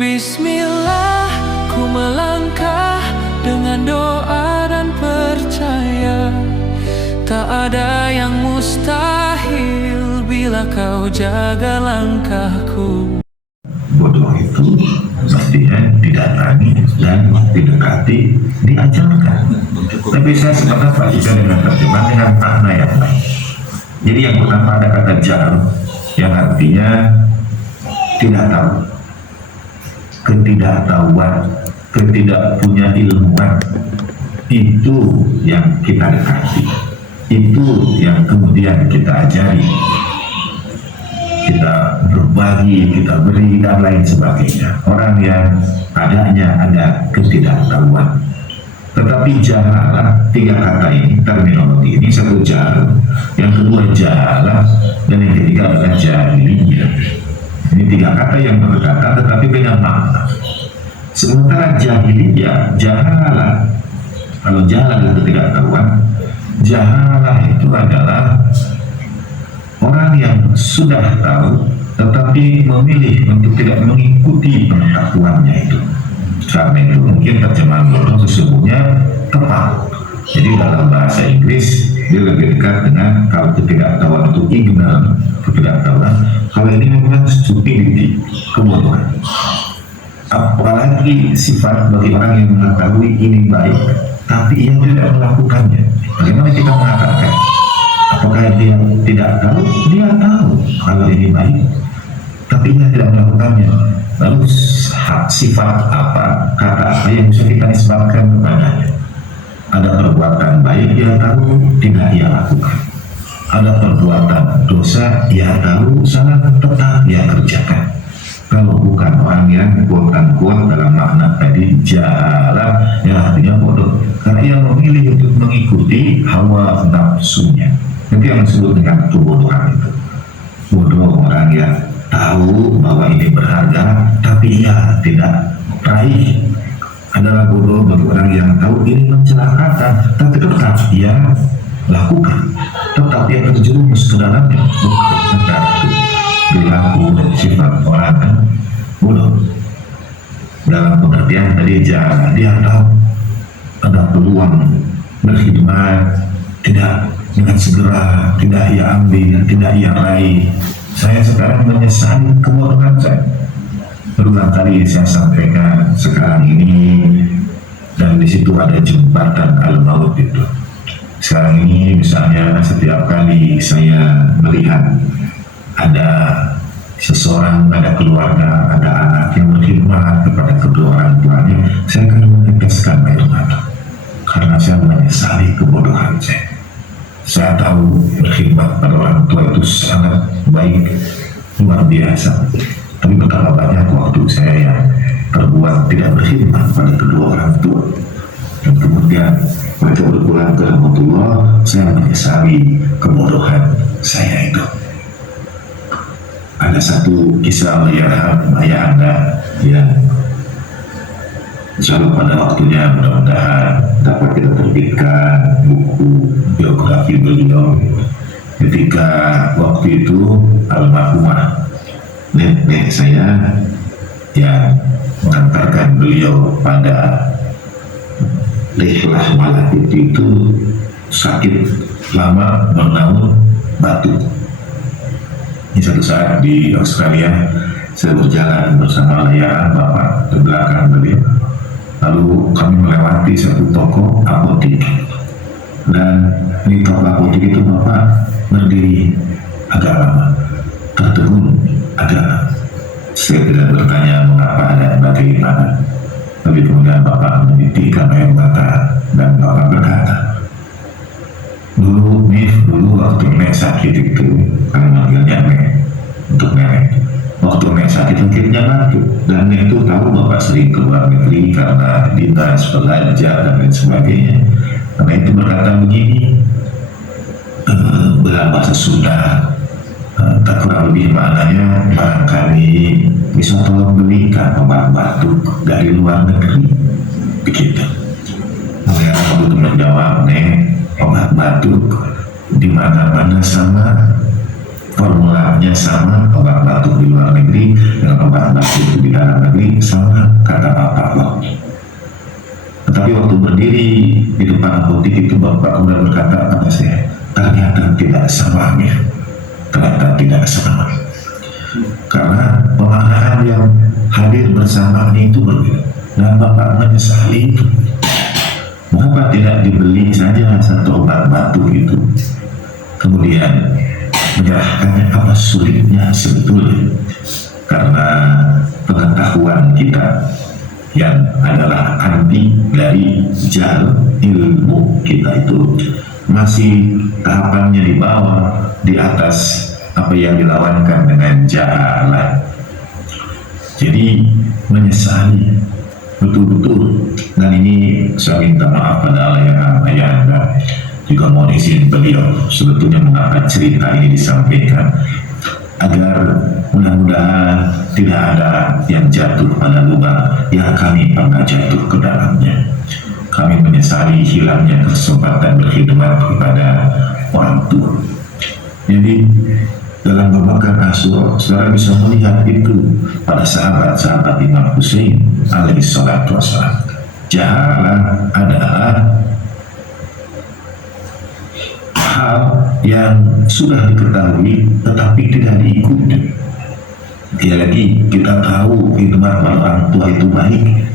Bismillah, ku melangkah dengan doa dan percaya. Tak ada yang mustahil bila kau jaga langkahku. Bodoh itu mestinya didatangi dan didekati, diajarkan. Tapi saya sepakat Pak juga dengan terjemahan dengan makna yang lain. Jadi yang pertama ada kata jahl, yang artinya tidak tahu, ketidaktahuan, ketidakpunya ilmuwan. Itu yang kita dekati, itu yang kemudian kita ajari, kita berbagi, kita beri, dan lain sebagainya. Orang yang adanya ada ketidaktahuan. Tetapi jahalah, tiga kata ini, terminologi ini, satu jahl, yang kedua jahalah, dan yang ketiga adalah jahiliyah. Ini tiga kata yang berdekatan tetapi beda makna. Sementara jahiliyah, jahalah, kalau jahalah adalah ketidaktahuan, jahalah itu adalah orang yang sudah tahu tetapi memilih untuk tidak mengikuti pengetahuannya itu. Karena itu mungkin terjemahan bodoh sesungguhnya tepat. Jadi dalam bahasa Inggris dia lebih dekat dengan, kalau ketidaktahuan itu ignorant, ketidaktahuan. Kalau ini memang stupidity, kebodohan. Apalagi sifat bagi orang yang mengetahui ini baik tapi ia tidak melakukannya. Bagaimana kita mengatakan? Apakah dia tidak tahu? Dia tahu kalau ini baik, tapi ia tidak melakukannya. Lalu sifat apa, kata apa yang bisa kita nisbatkan kepadanya? Ada perbuatan baik ia tahu, tidak ia lakukan. Ada perbuatan dosa ia tahu, salah, tetap ia kerjakan. Kalau bukan orang yang quote-unquote dalam makna tadi jahalah, ya artinya bodoh, karena ia memilih untuk mengikuti hawa nafsunya. Itu yang disebut dengan kebodohan itu. Bodoh orang yang tahu bahwa ini berharga tapi ia tidak raih. Adalah bodoh bagi orang yang tahu ini mencelakakan tapi tetap ia lakukan, tetap ia terjerumus ke dalamnya. Bukan perilaku dan sifat orang kan bodoh. Dalam pengertian tadi dia tahu ada peluang berkhidmat, tidak dengan segera, tidak ia ambil, tidak ia raih. Saya sekarang menyesali kebodohan saya. Berulang kali saya sampaikan sekarang ini, dan di situ ada jembatan al-maut itu. Sekarang ini misalnya setiap kali saya melihat ada seseorang, ada keluarga, ada anak yang berkhidmat kepada kedua orang tuanya, saya akan meneteskan air mata karena saya menyesali kebodohan saya. Saya tahu berkhidmat pada orang tua itu sangat baik, luar biasa. Tapi betapa banyak waktu saya yang terbuat tidak berkhidmat pada kedua orang tua. Dan kemudian mereka berpulang ke rahmatullah, saya menyesali kebodohan saya itu. Ada satu kisah ayah Anda, ya, insyaallah pada waktunya mudah-mudahan dapat kita terbitkan buku biografi beliau. Ketika waktu itu almarhumah nenek saya yang mengantarkan beliau pada rihlah malam itu sakit lama bernaung batuk. Ini satu saat di Australia saya berjalan bersama ayah bapak di belakang beliau. Lalu kami melewati satu toko apotik, dan di toko apotik itu bapak berdiri agak lama, tertegun agak lama. Saya tidak bertanya mengapa dan bagaimana, tapi kemudian bapak menitikkan air mata dan bapak berkata, dulu waktu Nek sakit itu, kami manggilnya Nek untuk Nenek. Waktu Nek sakit akhirnya batuk, dan Nek itu tahu bapak sering keluar negeri karena dinas, belanja dan lain sebagainya. Karena itu berkata begini, dalam bahasa Sunda, tak kurang lebih maknanya, barangkali bisa tolong belikan obat batuk dari luar negeri, begitu. Kemudian aku itu menjawab, Nek, obat batuk di mana-mana sama, formulanya sama, obat batuk di luar negeri dengan obat batuk di dalam negeri sama, kata Bapak loh. Tetapi waktu berdiri di depan apotek itu Bapak kemudian berkata pada saya, ternyata tidak samanya, ternyata tidak sama. Karena pemahaman yang hadir bersama itu berbeda. Dan Bapak menyesali itu. Mengapa tidak dibeli saja satu obat batuk itu, kemudian menyerahkannya? Apa sulitnya sebetulnya? Karena pengetahuan kita yang adalah anti dari jahil, ilmu kita itu masih tahapannya di bawah, di atas apa yang dilawankan dengan jahalah. Jadi menyesali betul-betul. Dan ini saya minta maaf pada ayah anda, juga mohon izin beliau sebetulnya mengangkat cerita ini disampaikan agar mudah-mudahan tidak ada yang jatuh pada lubang yang kami pernah jatuh ke dalamnya. Kami menyesali hilangnya kesempatan berkhidmat kepada orang tua. Jadi dalam Babakar Asyura, saudara bisa melihat itu pada sahabat-sahabat Imam Hussein alaihi salatu wassalam. Jahalah adalah hal yang sudah diketahui tetapi tidak diikuti. Dia lagi kita tahu khidmat pada orang tua itu baik,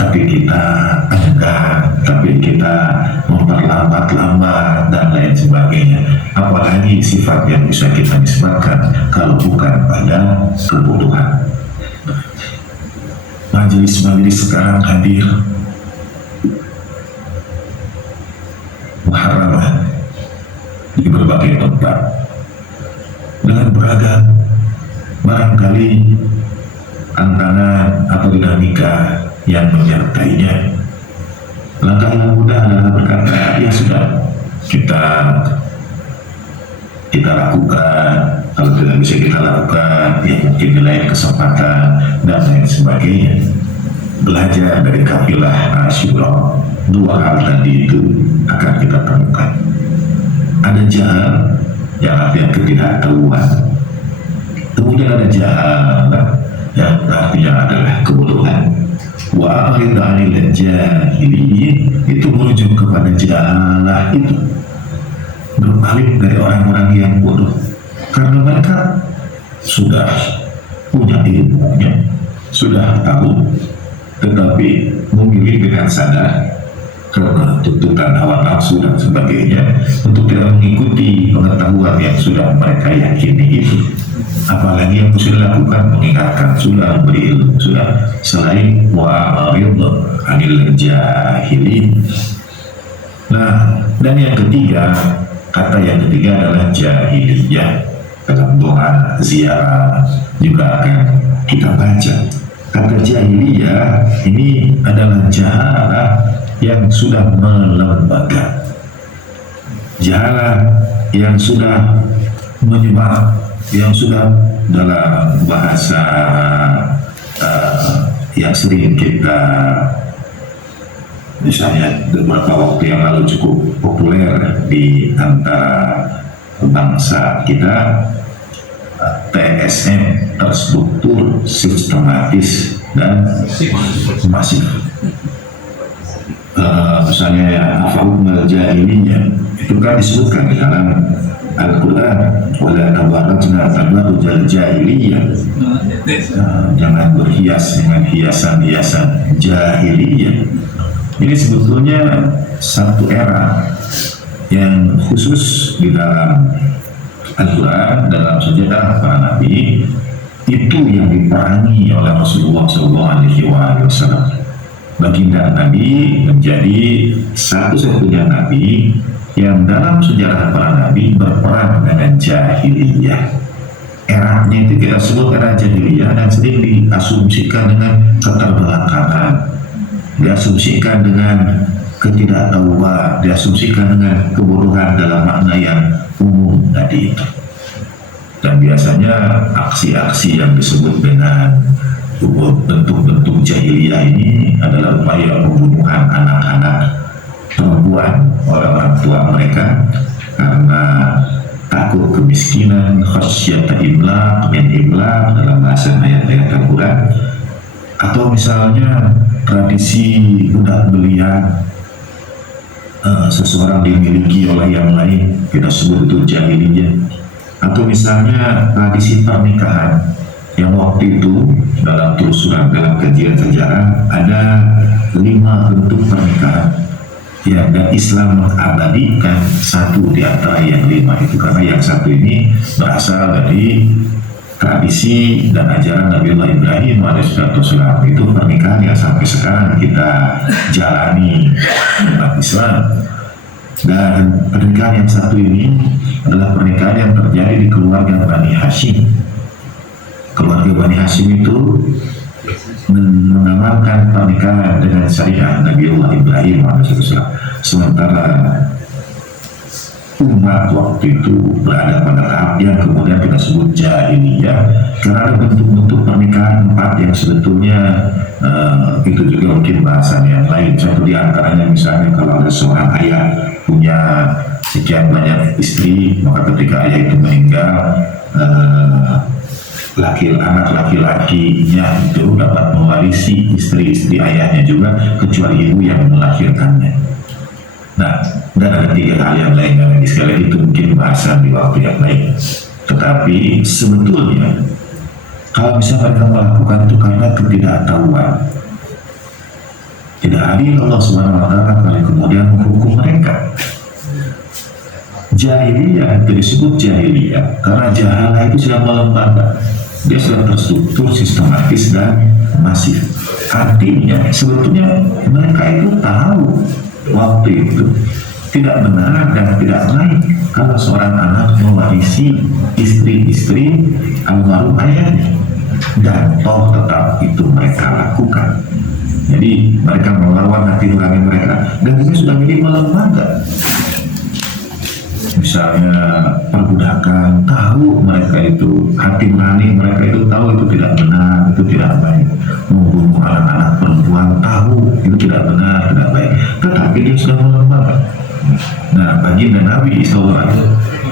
tapi kita enggan, tapi kita memperlambat-lambat dan lain sebagainya. Apalagi sifat yang bisa kita nisbatkan kalau bukan pada kebodohan. Majelis-majelis sekarang hadir muharramah di berbagai tempat dengan beragam, barangkali antara atau dinamika yang menyertainya. Langkah yang mudah adalah berkata, ya sudah, kita lakukan. Kalau tidak bisa kita lakukan, ya mungkin di lain kesempatan dan lain sebagainya. Belajar dari kafilah Asyura, dua hal tadi itu akan kita temukan. Ada jahal yang artinya ketidaktahuan, kemudian ada jahalah yang artinya adalah kebodohan. Wa a'rid 'anil jahilin, itu merujuk kepada jahalah itu, berbalik dari orang-orang yang bodoh, karena mereka sudah punya ilmunya, sudah tahu, tetapi memilih dengan sadar karena tuntutan hawa nafsu dan sebagainya untuk tidak mengikuti pengetahuan yang sudah mereka yakini itu. Apalagi yang sudah dilakukan, mengingatkan, sudah beri ilmu, sudah selain wa'arid 'anil jahilin. Nah, dan yang ketiga, kata yang ketiga adalah jahiliyah. Dalam doa ziarah juga akan kita baca. Kata jahiliyah ini adalah jahalah yang sudah melembaga, jahalah yang sudah menyebar, yang sudah dalam bahasa yang sering kita misalnya beberapa waktu yang lalu cukup populer di antara bangsa kita, TSM, terstruktur, sistematis dan masif. Misalnya ya hukmul jahiliyah itu kan disebutkan di dalam Al-Quran, wala tabarrajna tabarrujal jahiliyah, jangan berhias dengan hiasan-hiasan jahiliyah. Ini sebetulnya satu era yang khusus di dalam Al-Quran, dalam sejarah para nabi, itu yang diperangi oleh Rasulullah SAW. Baginda Nabi menjadi satu-satunya nabi yang dalam sejarah para nabi berperang dengan jahiliyah. Eranya itu kita sebut era jahiliyah dan sering diasumsikan dengan keterbelakangan, diasumsikan dengan ketidaktahuan, diasumsikan dengan kebodohan dalam makna yang umum tadi itu. Dan biasanya aksi-aksi yang disebut dengan bentuk-bentuk jahiliyah ini adalah upaya pembunuhan anak-anak perempuan oleh orang tua mereka karena takut kemiskinan, khasyata imlaq, min imlaq dalam bahasa ayat-ayat Al-Quran, atau misalnya tradisi budak belian, seseorang dimiliki oleh yang lain, kita sebut itu jahiliyah. Atau misalnya tradisi pernikahan yang waktu itu dalam telusuran dalam kajian sejarah ada 5 bentuk pernikahan ya, dan Islam mengabadikan satu di antara yang 5 itu, karena yang satu ini berasal dari tradisi dan ajaran Nabiullah Ibrahim alaihissalam. Itu pernikahan yang sampai sekarang kita jalani umat Islam. Dan pernikahan yang satu ini adalah pernikahan yang terjadi di keluarga Bani Hashim. Keluarga Bani Hashim itu mengamalkan pernikahan dengan syariat Nabiullah Ibrahim alaihissalam. Sementara umat waktu itu berada pada tahap yang kemudian kita sebut jahiliyah, karena ada bentuk-bentuk pernikahan 4 yang sebetulnya itu juga mungkin bahasan yang lain. Satu di antaranya misalnya kalau ada seorang ayah punya sekian banyak istri, maka ketika ayah itu meninggal, anak laki-lakinya itu dapat mewarisi istri-istri ayahnya juga, kecuali ibu yang melahirkannya. Nah, dan ada 3 hal yang lain yang sekali itu mungkin bahasan di waktu yang lain. Tetapi sebetulnya kalau bisa mereka melakukan itu karena ketidaktahuan, tidak adil Allah Subhanahu wa Ta'ala kalau kemudian menghukum mereka. Jahiliyah itu disebut jahiliyah karena jahalah itu sudah melembaga, dia sudah terstruktur, sistematis dan masif. Artinya sebetulnya mereka itu tahu waktu itu tidak benar dan tidak baik kalau seorang anak mewarisi istri-istri almarhum ayahnya, dan toh tetap itu mereka lakukan. Jadi mereka melawan hati nurani mereka, dan ini sudah menjadi melembaga. Misalnya perbudakan, tahu mereka itu, hati nurani mereka itu tahu itu tidak benar, itu tidak baik. Membunuh anak-anak perempuan, tahu itu tidak benar, tidak baik, tetapi dia sudah melembaga. Nah, baginda Nabi SAW,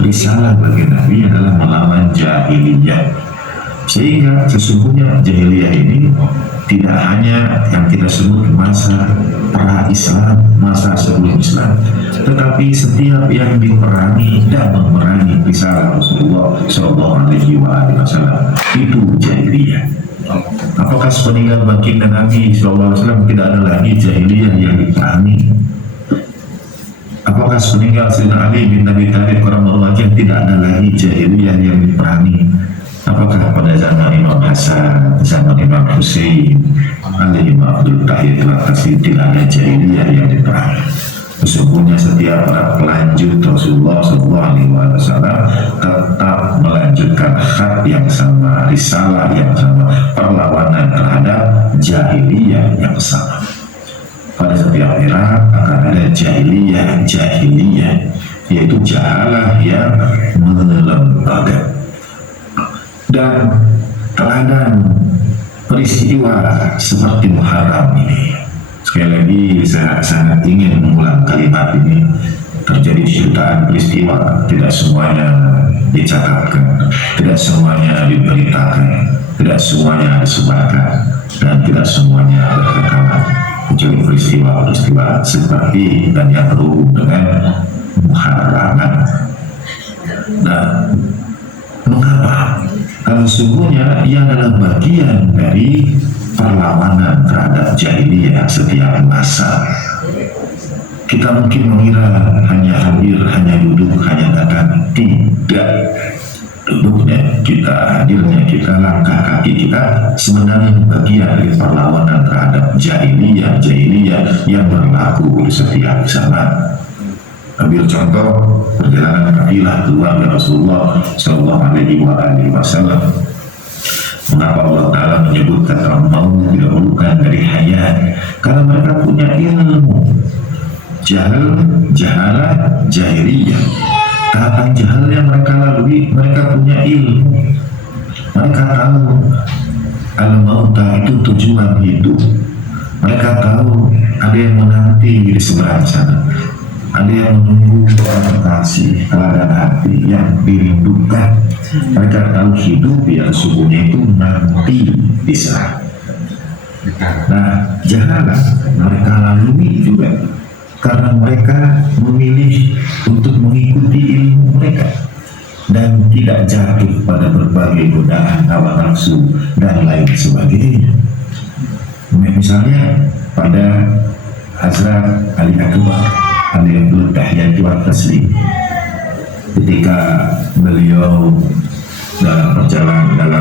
risalah bagi Nabi adalah melawan jahiliyah. Sehingga sesungguhnya jahiliyah ini tidak hanya yang kita sebut masa pra-Islam, masa sebelum Islam, tetapi setiap yang diperangi dan memerangi risalah Rasulullah SAW itu jahiliyah. Apakah sepeninggal baginda Nabi SAW tidak ada lagi jahiliyah yang diperangi? Apakah sepeninggal Sayyidina Ali bin Abi Thalib tidak ada lagi jahiliyah yang diperangi? Apakah pada zaman Imam Hasan, zaman Imam Hussein, alaihi Abdul Tahir tidak ada jahiliyah yang diperangi? Sesungguhnya setiap para pelanjut Rasulullah SAW tetap melanjutkan khat yang sama, risalah yang sama, perlawanan terhadap jahiliyah yang sama. Pada setiap era akan ada jahiliyah, yaitu jahalah yang melembaga. Dan teladan peristiwa seperti Muharram ini, sekali lagi saya sangat ingin mengulang kalimat ini, terjadi jutaan peristiwa, tidak semuanya dicatatkan, tidak semuanya diberitakan, tidak semuanya disebarkan, dan tidak semuanya berkekalan, kecuali peristiwa-peristiwa seperti dan yang berhubung dengan Muharram. Nah, mengapa? Karena sesungguhnya ia adalah bagian dari perlawanan terhadap jahiliyah setiap masa. Kita mungkin mengira hanya hadir, hanya duduk, hanya datang. Tidak. Duduknya kita, hadirnya kita, langkah kaki kita sebenarnya bagian dari perlawanan terhadap jahiliyah yang berlaku di setiap zaman. Ambil contoh perjalanan kafilah keluarga Rasulullah SAW. Mengapa Allah Ta'ala menyebut kata mau didahulukan dari hayat? Karena mereka punya ilmu. Jahalah, jahiliyah. Tahapan jahal yang mereka lalui, mereka punya ilmu. Mereka tahu al-mauta itu tujuan hidup. Mereka tahu ada yang menanti di seberang sana. ada yang menunggu kasih, keadaan hati yang dirindukan. Mereka tahu hidup yang sesungguhnya itu nanti bisa. Nah, janganlah mereka lalui juga, karena mereka memilih untuk mengikuti ilmu mereka dan tidak jatuh pada berbagai godaan hawa nafsu dan lain sebagainya. Misalnya pada Hazrat Ali Akbar Ali Abdul Tahiyatu Al-Taslim, ketika beliau dalam perjalanan dalam